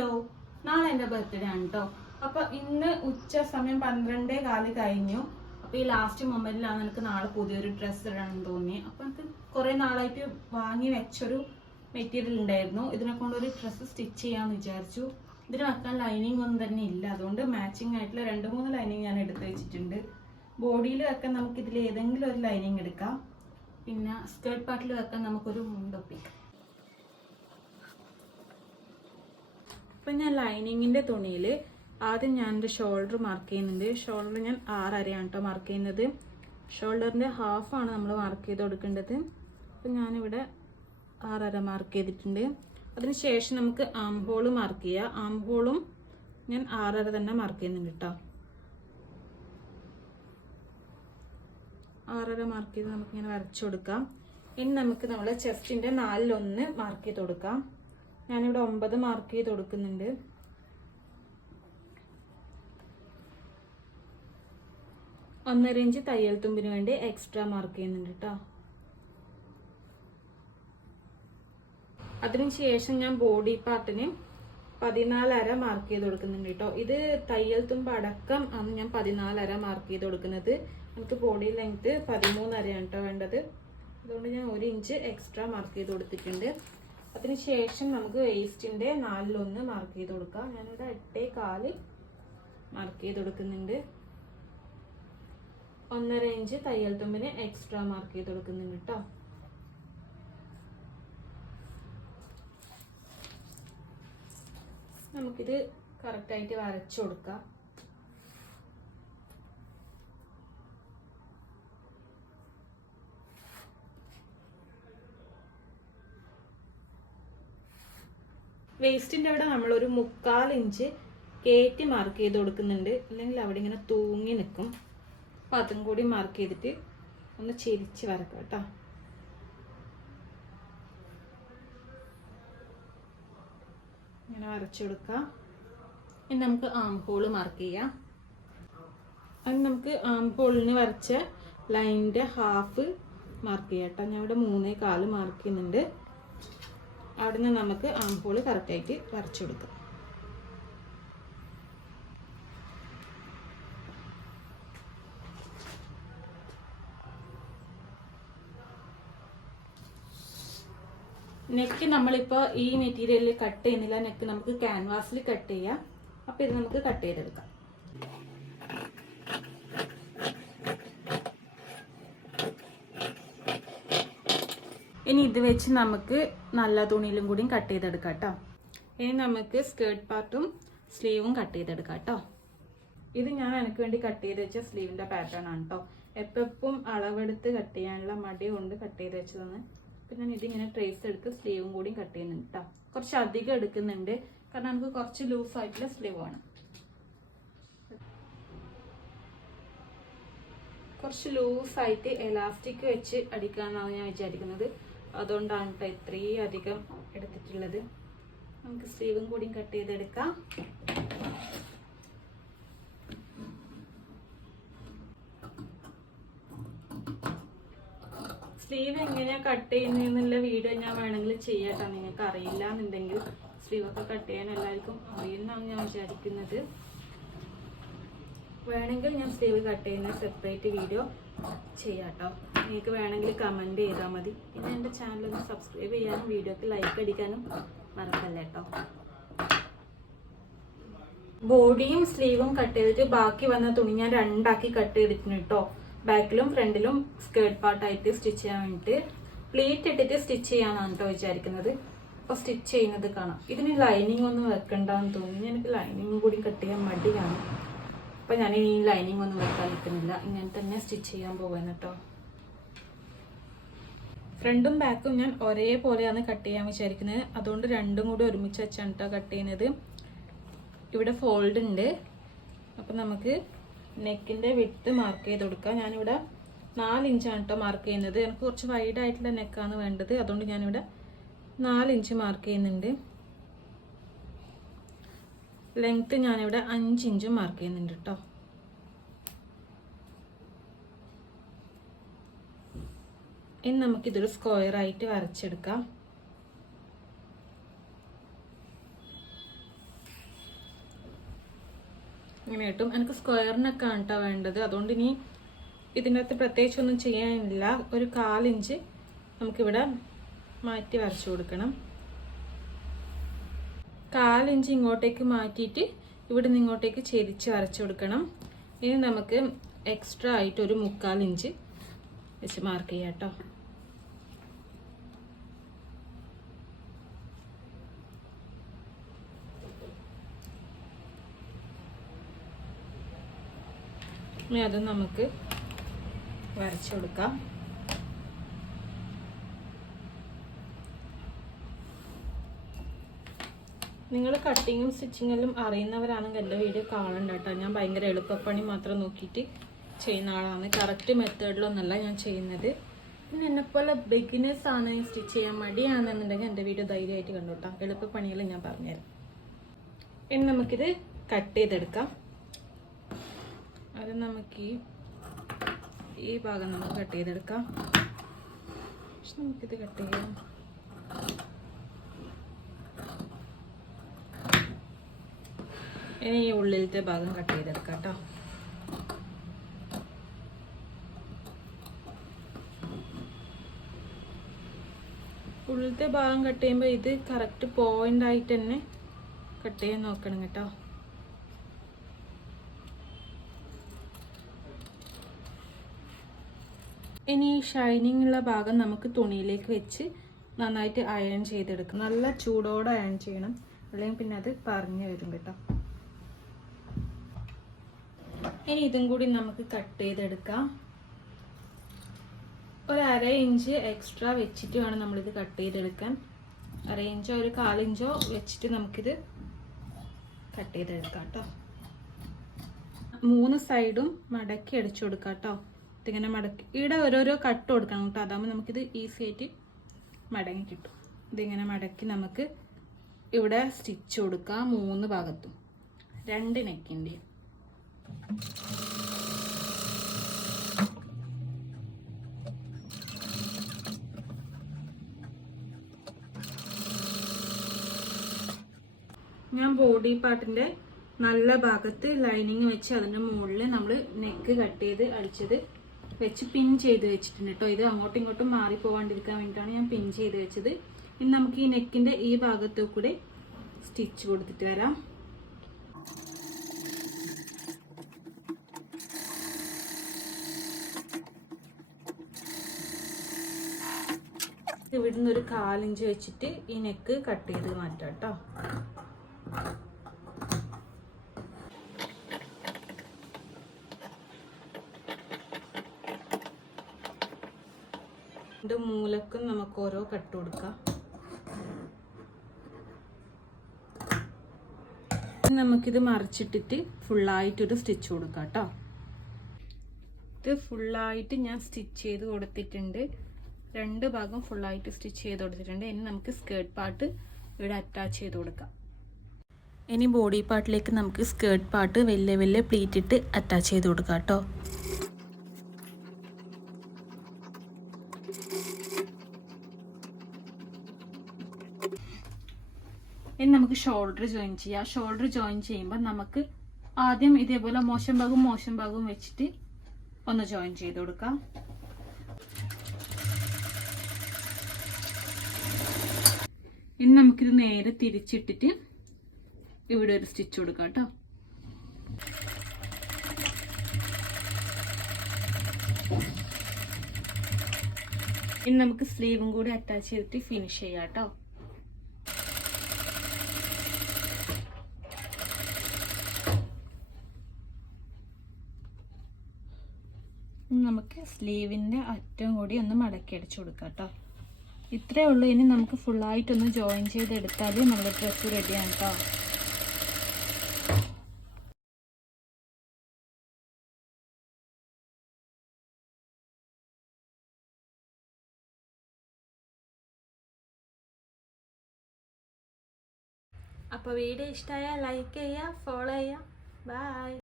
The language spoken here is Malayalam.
ഹലോ, നാളെ എൻ്റെ ബർത്ത്ഡേ ആണ് കേട്ടോ. അപ്പൊ ഇന്ന് ഉച്ച സമയം 12:15 കഴിഞ്ഞു. അപ്പൊ ഈ ലാസ്റ്റ് മൊമെന്റിലാണ് എനിക്ക് നാളെ പുതിയൊരു ഡ്രസ്സ് ഇടാണെന്ന് തോന്നി. അപ്പൊ എനിക്ക് കുറെ നാളായിട്ട് വാങ്ങി വെച്ചൊരു മെറ്റീരിയൽ ഉണ്ടായിരുന്നു. ഇതിനെ കൊണ്ടൊരു ഡ്രസ്സ് സ്റ്റിച്ച് ചെയ്യാന്ന് വിചാരിച്ചു. ഇതിന് വെക്കാൻ ലൈനിങ് ഒന്നും തന്നെ ഇല്ല. അതുകൊണ്ട് മാച്ചിങ് ആയിട്ടുള്ള 2-3 ലൈനിങ് ഞാൻ എടുത്ത് വെച്ചിട്ടുണ്ട്. ബോഡിയിൽ വെക്കാൻ നമുക്ക് ഇതിൽ ഏതെങ്കിലും ഒരു ലൈനിങ് എടുക്കാം. പിന്നെ സ്കേർട്ട് പാർട്ടിൽ വെക്കാൻ നമുക്കൊരു മുണ്ടൊപ്പിക്കാം. അപ്പം ഞാൻ ലൈനിങ്ങിൻ്റെ തുണിയിൽ ആദ്യം ഞാൻ എൻ്റെ ഷോൾഡർ മാർക്ക് ചെയ്യുന്നുണ്ട്. ഷോൾഡർ ഞാൻ 6 അരയാണ് കേട്ടോ മാർക്ക് ചെയ്യുന്നത്. ഷോൾഡറിൻ്റെ ഹാഫാണ് നമ്മൾ മാർക്ക് ചെയ്ത് കൊടുക്കേണ്ടത്. അപ്പം ഞാനിവിടെ 6 അര മാർക്ക് ചെയ്തിട്ടുണ്ട്. അതിന് ശേഷം നമുക്ക് ആം ഹോൾ മാർക്ക് ചെയ്യുക. ആം ഹോളും ഞാൻ 6 അര തന്നെ മാർക്ക് ചെയ്യുന്നുണ്ട് കേട്ടോ. 6 അര മാർക്ക് ചെയ്ത് നമുക്കിങ്ങനെ വരച്ചു കൊടുക്കാം. ഇനി നമുക്ക് നമ്മൾ ചെസ്റ്റിൻ്റെ 4/1 മാർക്ക് ചെയ്ത് കൊടുക്കാം. ഞാനിവിടെ 9 മാർക്ക് ചെയ്ത് കൊടുക്കുന്നുണ്ട്. ഒന്നര ഇഞ്ച് തയ്യൽ തുമ്പിന് വേണ്ടി എക്സ്ട്രാ മാർക്ക് ചെയ്യുന്നുണ്ട് കേട്ടോ. അതിനുശേഷം ഞാൻ ബോഡി പാർട്ടിന് 14 അര മാർക്ക് ചെയ്ത് കൊടുക്കുന്നുണ്ട് കേട്ടോ. ഇത് തയ്യൽ തുമ്പ് അടക്കം ആണ് ഞാൻ 14 അര മാർക്ക് ചെയ്ത് കൊടുക്കുന്നത്. നമുക്ക് ബോഡി ലെങ്ത് 13 അരയാണ് കേട്ടോ വേണ്ടത്. അതുകൊണ്ട് ഞാൻ 1 ഇഞ്ച് എക്സ്ട്രാ മാർക്ക് ചെയ്ത് കൊടുത്തിട്ടുണ്ട്. അതിനുശേഷം നമുക്ക് വേസ്റ്റിൻ്റെ 4/1 മാർക്ക് ചെയ്ത് കൊടുക്കാം. ഞാനിവിടെ 8.25 മാർക്ക് ചെയ്ത് കൊടുക്കുന്നുണ്ട്. 1.5 ഇഞ്ച് തയ്യൽ തുമ്പിന് എക്സ്ട്രാ മാർക്ക് ചെയ്ത് കൊടുക്കുന്നുണ്ട് കേട്ടോ. നമുക്കിത് കറക്റ്റായിട്ട് വരച്ചു കൊടുക്കാം. വേസ്റ്റിൻ്റെ അവിടെ നമ്മളൊരു 3/4 ഇഞ്ച് കയറ്റി മാർക്ക് ചെയ്ത് കൊടുക്കുന്നുണ്ട്. അല്ലെങ്കിൽ അവിടെ ഇങ്ങനെ തൂങ്ങി നിൽക്കും. അപ്പം അതും കൂടി മാർക്ക് ചെയ്തിട്ട് ഒന്ന് ചെരിച്ച് വരക്കാം കേട്ടോ. ഇങ്ങനെ വരച്ചു കൊടുക്കാം. ഇനി നമുക്ക് ആം ഹോൾ മാർക്ക് ചെയ്യാം. അത് നമുക്ക് ആം ഹോളിന് വരച്ച ലൈനിൻ്റെ ഹാഫ് മാർക്ക് ചെയ്യാം കേട്ടോ. ഞാൻ ഇവിടെ 3.25 മാർക്ക് ചെയ്യുന്നുണ്ട്. അവിടെ നിന്ന് നമുക്ക് ആം ഹോൾ കറക്റ്റായിട്ട് വരച്ചു കൊടുക്കാം. നെക്ക് നമ്മളിപ്പോൾ ഈ മെറ്റീരിയലിൽ കട്ട് ചെയ്യുന്നില്ല. നെക്ക് നമുക്ക് ക്യാൻവാസിൽ കട്ട് ചെയ്യാം. അപ്പോൾ ഇത് നമുക്ക് കട്ട് ചെയ്തെടുക്കാം. ഇനി ഇത് വെച്ച് നമുക്ക് നല്ല തുണിയിലും കൂടിയും കട്ട് ചെയ്തെടുക്കാം കേട്ടോ. ഇനി നമുക്ക് സ്കേർട്ട് പാർട്ടും സ്ലീവും കട്ട് ചെയ്തെടുക്കാം കേട്ടോ. ഇത് ഞാൻ എനിക്ക് വേണ്ടി കട്ട് ചെയ്ത് വെച്ച സ്ലീവിൻ്റെ പാറ്റേൺ ആണ് കേട്ടോ. എപ്പം അളവെടുത്ത് കട്ട് ചെയ്യാനുള്ള മടി കൊണ്ട് കട്ട് ചെയ്ത് വെച്ചതാണ്. അപ്പം ഞാൻ ഇതിങ്ങനെ ട്രേസ് എടുത്ത് സ്ലീവും കൂടിയും കട്ട് ചെയ്യുന്നുണ്ട് കേട്ടോ. കുറച്ച് അധികം എടുക്കുന്നുണ്ട്, കാരണം നമുക്ക് കുറച്ച് ലൂസായിട്ടുള്ള സ്ലീവ് വേണം. കുറച്ച് ലൂസായിട്ട് എലാസ്റ്റിക് വെച്ച് അടിക്കാമെന്നാണ് ഞാൻ വിചാരിക്കുന്നത്. അതുകൊണ്ടാണ് കേട്ടോ ഇത്രയും അധികം എടുത്തിട്ടുള്ളത്. നമുക്ക് സ്ലീവും കൂടിയും കട്ട് ചെയ്തെടുക്കാം. സ്ലീവ് എങ്ങനെയാണ് കട്ട് ചെയ്യുന്നതെന്നുള്ള വീഡിയോ ഞാൻ വേണമെങ്കിൽ ചെയ്യാട്ടോ. നിങ്ങൾക്ക് അറിയില്ല എന്നുണ്ടെങ്കിൽ സ്ലീവൊക്കെ കട്ട് ചെയ്യാൻ എല്ലാവർക്കും അറിയുന്നതാണ് ഞാൻ വിചാരിക്കുന്നത്. വേണമെങ്കിൽ ഞാൻ സ്ലീവ് കട്ട് ചെയ്യുന്ന സെപ്പറേറ്റ് വീഡിയോ ചെയ്യാട്ടോ. നിങ്ങൾക്ക് വേണമെങ്കിൽ കമൻറ്റ് ചെയ്താൽ മതി. പിന്നെ എൻ്റെ ചാനലൊന്ന് സബ്സ്ക്രൈബ് ചെയ്യാനും വീഡിയോക്ക് ലൈക്ക് അടിക്കാനും മറക്കല്ലേ കേട്ടോ. ബോഡിയും സ്ലീവും കട്ട് ചെയ്തിട്ട് ബാക്കി വന്ന തുണി ഞാൻ 2 ആക്കി കട്ട് ചെയ്തിട്ടുണ്ട് കേട്ടോ. ബാക്കിലും ഫ്രണ്ടിലും സ്കേർട്ട് പാർട്ടായിട്ട് സ്റ്റിച്ച് ചെയ്യാൻ വേണ്ടിയിട്ട് പ്ലീറ്റ് ഇട്ടിട്ട് സ്റ്റിച്ച് ചെയ്യാനാണ് കേട്ടോ വിചാരിക്കുന്നത്. അപ്പോൾ സ്റ്റിച്ച് ചെയ്യുന്നത് കാണാം. ഇതിന് ലൈനിങ് ഒന്നും വെക്കണ്ടെന്ന് തോന്നി. എനിക്ക് ലൈനിങ് കൂടി കട്ട് ചെയ്യാൻ മടിയാണ്. അപ്പോൾ ഞാൻ ഈ ലൈനിങ് ഒന്നും വെക്കാൻ നിൽക്കുന്നില്ല. ഇങ്ങനെ തന്നെ സ്റ്റിച്ച് ചെയ്യാൻ പോകാൻ കേട്ടോ. ഫ്രണ്ടും ബാക്കും ഞാൻ ഒരേപോലെയാണ് കട്ട് ചെയ്യാൻ വിചാരിക്കുന്നത്. അതുകൊണ്ട് രണ്ടും കൂടി ഒരുമിച്ച് വെച്ചാണ് കേട്ടോ കട്ട് ചെയ്യുന്നത്. ഇവിടെ ഫോൾഡ് ഉണ്ട്. അപ്പം നമുക്ക് നെക്കിൻ്റെ വിഡ്ത്ത് മാർക്ക് ചെയ്ത് കൊടുക്കാം. ഞാനിവിടെ 4 ഇഞ്ചാണ് കേട്ടോ മാർക്ക് ചെയ്യുന്നത്. എനിക്ക് കുറച്ച് വൈഡായിട്ടുള്ള നെക്കാണ് വേണ്ടത്. അതുകൊണ്ട് ഞാനിവിടെ 4 ഇഞ്ച് മാർക്ക് ചെയ്യുന്നുണ്ട്. ലെങ്ത്ത് ഞാനിവിടെ 5 ഇഞ്ചും മാർക്ക് ചെയ്യുന്നുണ്ട് കേട്ടോ. ഇനി നമുക്കിതൊരു സ്ക്വയറായിട്ട് വരച്ചെടുക്കാം. ഇങ്ങനെ കിട്ടും. എനിക്ക് സ്ക്വയറിനൊക്കെ ആണ് കേട്ടോ വേണ്ടത്. അതുകൊണ്ട് ഇനി ഇതിൻ്റെ അകത്ത് പ്രത്യേകിച്ചൊന്നും ചെയ്യാനില്ല. ഒരു 1/4 ഇഞ്ച് നമുക്കിവിടെ മാറ്റി വരച്ചു കൊടുക്കണം. 1/4 ഇഞ്ച് ഇങ്ങോട്ടേക്ക് മാറ്റിയിട്ട് ഇവിടെ നിന്ന് ഇങ്ങോട്ടേക്ക് ചെരിച്ച് വരച്ചു കൊടുക്കണം. ഇനി നമുക്ക് എക്സ്ട്രാ ആയിട്ട് ഒരു 1/4 ഇഞ്ച് വെച്ച് മാർക്ക് ചെയ്യാം കേട്ടോ. ഇനി അത് നമുക്ക് വരച്ചു കൊടുക്കാം. നിങ്ങൾ കട്ടിങ്ങും സ്റ്റിച്ചിങ്ങെല്ലാം അറിയുന്നവരാണെങ്കിൽ എൻ്റെ വീഡിയോ കാണണ്ട കേട്ടോ. ഞാൻ ഭയങ്കര എളുപ്പപ്പണി മാത്രം നോക്കിയിട്ട് ചെയ്യുന്ന ആളാണ്. കറക്റ്റ് മെത്തേഡിലൊന്നല്ല ഞാൻ ചെയ്യുന്നത്. പിന്നെ എന്നെപ്പോലെ ബിഗിനേഴ്സ് ആണ് സ്റ്റിച്ച് ചെയ്യാൻ മടിയാണെന്നുണ്ടെങ്കിൽ എൻ്റെ വീഡിയോ ധൈര്യമായിട്ട് കണ്ടു കേട്ടോ. എളുപ്പപ്പണികൾ ഞാൻ പറഞ്ഞുതരാം. ഇനി നമുക്കിത് കട്ട് ചെയ്തെടുക്കാം. അത് നമുക്ക് ഈ ഭാഗം നമുക്ക് കട്ട് ചെയ്തെടുക്കാം. പക്ഷെ നമുക്കിത് കട്ട് ചെയ്യാം. ഇനി ഈ ഉള്ളിലത്തെ ഭാഗം കട്ട് ചെയ്തെടുക്കാം കേട്ടോ. ഉള്ളിലത്തെ ഭാഗം കട്ട് ചെയ്യുമ്പോൾ ഇത് കറക്റ്റ് പോയിന്റ് ആയിട്ട് തന്നെ കട്ട് ചെയ്യാൻ നോക്കണം കേട്ടോ. ഇനി ഈ ഷൈനിങ് ഉള്ള ഭാഗം നമുക്ക് തുണിയിലേക്ക് വെച്ച് നന്നായിട്ട് അയൺ ചെയ്തെടുക്കണം. നല്ല ചൂടോടെ അയൺ ചെയ്യണം, അല്ലെങ്കിൽ പിന്നെ അത് പറഞ്ഞു വരും കേട്ടോ. ഇനി ഇതും കൂടി നമുക്ക് കട്ട് ചെയ്തെടുക്കാം. ഒരു 1/2 ഇഞ്ച് എക്സ്ട്രാ വെച്ചിട്ട് വേണം നമ്മളിത് കട്ട് ചെയ്തെടുക്കാൻ. 1/2 ഇഞ്ചോ ഒരു 1/4 ഇഞ്ചോ വെച്ചിട്ട് നമുക്കിത് കട്ട് ചെയ്തെടുക്കാം കേട്ടോ. 3 സൈഡും മടക്കി അടിച്ചു കൊടുക്കാം കേട്ടോ. ഇതിങ്ങനെ മടക്കി ഇവിടെ ഓരോരോ കട്ട് കൊടുക്കണം കേട്ടോ. അതാകുമ്പോൾ നമുക്കിത് ഈസി ആയിട്ട് മടങ്ങി കിട്ടും. ഇതിങ്ങനെ മടക്കി നമുക്ക് ഇവിടെ സ്റ്റിച്ച് കൊടുക്കാം. 3 ഭാഗത്തും 2 നെക്കിൻ്റെ. ഞാൻ ബോഡി പാർട്ടിൻ്റെ നല്ല ഭാഗത്ത് ലൈനിങ് വെച്ച് അതിൻ്റെ മുകളിൽ നമ്മൾ നെക്ക് കട്ട് ചെയ്ത് അടിച്ചത് വെച്ച് പിൻ ചെയ്ത് വെച്ചിട്ടുണ്ട് കേട്ടോ. ഇത് അങ്ങോട്ടും ഇങ്ങോട്ടും മാറി പോകാണ്ടിരിക്കാൻ വേണ്ടിയിട്ടാണ് ഞാൻ പിൻ ചെയ്ത് വെച്ചത്. ഇനി നമുക്ക് ഈ നെക്കിൻ്റെ ഈ ഭാഗത്തു കൂടെ സ്റ്റിച്ച് കൊടുത്തിട്ട് വരാം. ഇവിടുന്ന് ഒരു 1/4 ഇഞ്ച് വെച്ചിട്ട് ഈ നെക്ക് കട്ട് ചെയ്ത് മാറ്റാം കേട്ടോ. മൂലക്കും നമുക്ക് ഓരോ കട്ട് കൊടുക്കാം. നമുക്കിത് മറിച്ചിട്ടിട്ട് ഫുള്ളായിട്ടൊരു സ്റ്റിച്ച് കൊടുക്കാം കേട്ടോ. ഇത് ഫുള്ളായിട്ട് ഞാൻ സ്റ്റിച്ച് ചെയ്ത് കൊടുത്തിട്ടുണ്ട്. 2 ഭാഗം ഫുള്ളായിട്ട് സ്റ്റിച്ച് ചെയ്ത് കൊടുത്തിട്ടുണ്ട്. ഇനി നമുക്ക് സ്കേർട്ട് പാർട്ട് ഇവിടെ അറ്റാച്ച് ചെയ്ത് കൊടുക്കാം. ഇനി ബോഡി പാർട്ടിലേക്ക് നമുക്ക് സ്കേർട്ട് പാർട്ട് വലിയ വലിയ പ്ലീറ്റ് ഇട്ട് അറ്റാച്ച് ചെയ്ത് കൊടുക്കാം കേട്ടോ. ഇനി നമുക്ക് ഷോൾഡർ ജോയിൻ ചെയ്യാം. ഷോൾഡർ ജോയിൻ ചെയ്യുമ്പോൾ നമുക്ക് ആദ്യം ഇതേപോലെ മോശം ഭാഗവും വെച്ചിട്ട് ഒന്ന് ജോയിൻ ചെയ്ത് കൊടുക്കാം. ഇനി നമുക്കിത് നേരെ തിരിച്ചിട്ടിട്ട് ഇവിടെ ഒരു സ്റ്റിച്ച് കൊടുക്കാം കേട്ടോ. ഇനി നമുക്ക് സ്ലീവും കൂടി അറ്റാച്ച് ചെയ്തിട്ട് ഫിനിഷ് ചെയ്യാം കേട്ടോ. നമുക്ക് സ്ലീവിൻ്റെ അറ്റം കൂടി ഒന്ന് മടക്കി അടിച്ചു കൊടുക്കാം കേട്ടോ. ഇത്രയേ ഉള്ളൂ. ഇനി നമുക്ക് ഫുള്ളായിട്ടൊന്ന് ജോയിൻ ചെയ്തെടുത്താൽ നമ്മുടെ ഡ്രസ്സ് റെഡിയാണ് കേട്ടോ. അപ്പോൾ വീഡിയോ ഇഷ്ടമായാൽ ലൈക്ക് ചെയ്യുക, ഫോളോ ചെയ്യുക. ബൈ.